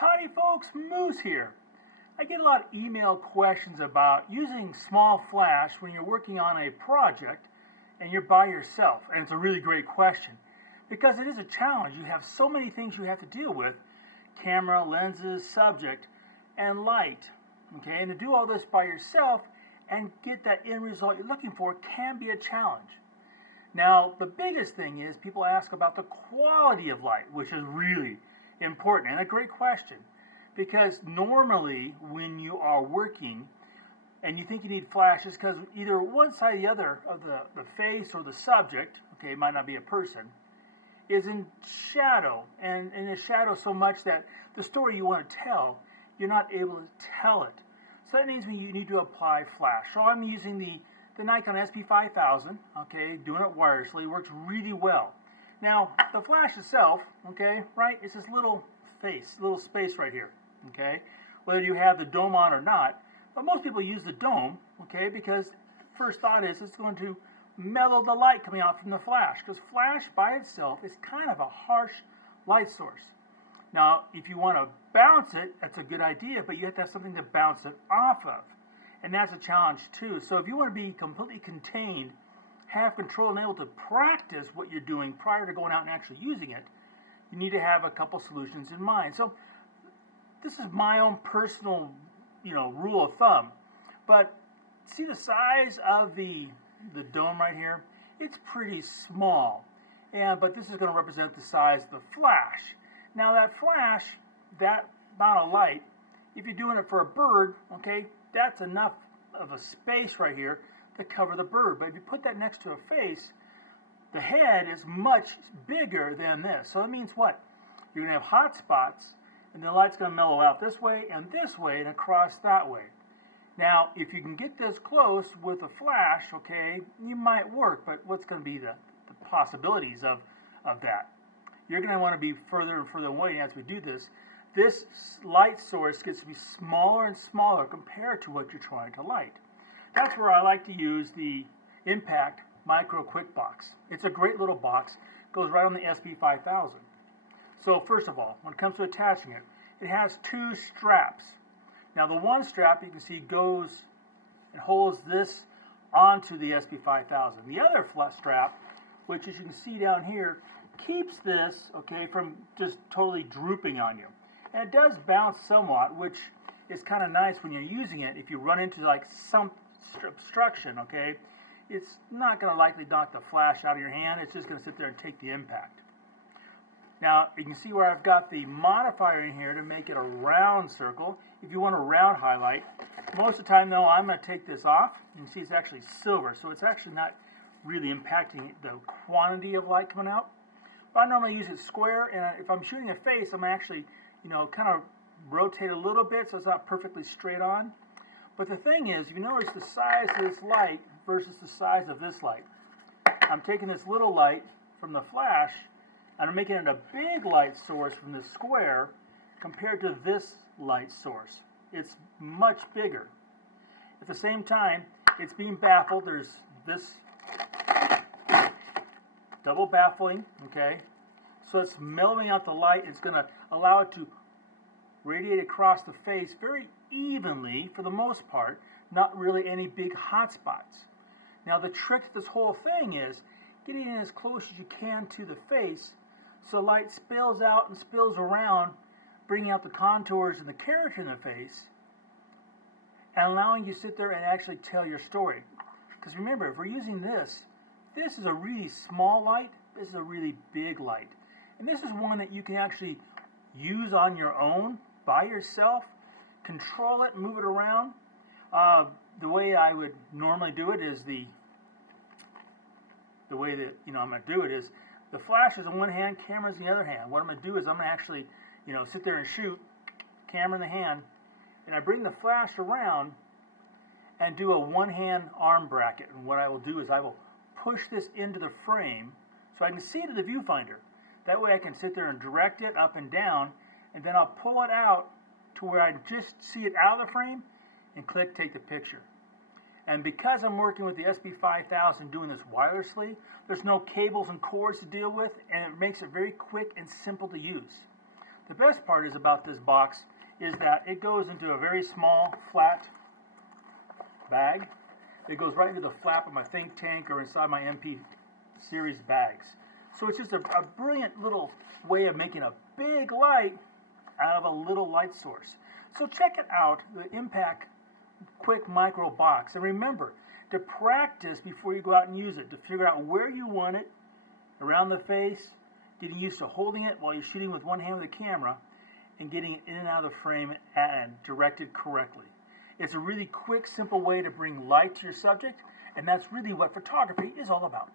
Howdy folks, Moose here. I get a lot of email questions about using small flash when you're working on a project and you're by yourself. And it's a really great question because it is a challenge. You have so many things you have to deal with: camera, lenses, subject, and light. Okay, and to do all this by yourself and get that end result you're looking for can be a challenge. Now, the biggest thing is people ask about the quality of light, which is really important and a great question, because normally when you are working and you think you need flashes because either one side or the other of the face or the subject, okay, it might not be a person, is in shadow, and in a shadow so much that the story you want to tell, you're not able to tell it. So that means you need to apply flash. So I'm using the Nikon SP5000, okay, doing it wirelessly. It works really well. Now, the flash itself, okay, right, it's this little space right here, okay, whether you have the dome on or not. But most people use the dome, okay, because first thought is it's going to mellow the light coming out from the flash, because flash by itself is kind of a harsh light source. Now, if you want to bounce it, that's a good idea, but you have to have something to bounce it off of. And that's a challenge too. So if you want to be completely contained, have control and able to practice what you're doing prior to going out and actually using it, you need to have a couple solutions in mind. So this is my own personal, rule of thumb. But see the size of the dome right here? It's pretty small. But this is going to represent the size of the flash. Now that flash, that amount of light, if you're doing it for a bird, okay, that's enough of a space right here to cover the bird. But if you put that next to a face, the head is much bigger than this. So that means what? You're going to have hot spots, and the light's going to mellow out this way, and across that way. Now, if you can get this close with a flash, okay, you might work, but what's going to be the possibilities of that? You're going to want to be further and further away as we do this. This light source gets to be smaller and smaller compared to what you're trying to light. That's where I like to use the Impact Micro Quickbox. It's a great little box. It goes right on the SP5000. So first of all, when it comes to attaching it, it has two straps. Now the one strap you can see goes and holds this onto the SP5000. The other flat strap, which as you can see down here, keeps this, okay, from just totally drooping on you. And it does bounce somewhat, which is kind of nice when you're using it. If you run into like some obstruction, okay, it's not going to likely knock the flash out of your hand. It's just going to sit there and take the impact. Now, you can see where I've got the modifier in here to make it a round circle. If you want a round highlight, most of the time, though, I'm going to take this off. You can see it's actually silver, so it's actually not really impacting the quantity of light coming out. But I normally use it square, and if I'm shooting a face, I'm actually, kind of rotate a little bit so it's not perfectly straight on. But the thing is, if you notice the size of this light versus the size of this light, I'm taking this little light from the flash and I'm making it a big light source from this square compared to this light source. It's much bigger. At the same time, it's being baffled. There's this double baffling, okay? So it's mellowing out the light. It's going to allow it to radiate across the face very evenly for the most part, not really any big hot spots. Now the trick to this whole thing is getting in as close as you can to the face so light spills out and spills around, bringing out the contours and the character in the face and allowing you to sit there and actually tell your story. Because remember, if we're using this is a really small light, this is a really big light. And this is one that you can actually use on your own, by yourself, control it, move it around. The way I would normally do it is the way that I'm going to do it is the flash is in one hand, camera's in the other hand. What I'm going to do is I'm going to actually sit there and shoot, camera in the hand, and I bring the flash around and do a one-hand arm bracket. And what I will do is I will push this into the frame so I can see it in the viewfinder. That way I can sit there and direct it up and down, and then I'll pull it out to where I just see it out of the frame and click take the picture. And because I'm working with the SP5000 doing this wirelessly, there's no cables and cords to deal with, and it makes it very quick and simple to use. The best part is about this box is that it goes into a very small, flat bag. It goes right into the flap of my think tank or inside my MP series bags. So it's just a brilliant little way of making a big light out of a little light source. So check it out, the Impact Quick Micro Box. And remember to practice before you go out and use it, to figure out where you want it, around the face, getting used to holding it while you're shooting with one hand with the camera, and getting it in and out of the frame and directed correctly. It's a really quick, simple way to bring light to your subject, and that's really what photography is all about.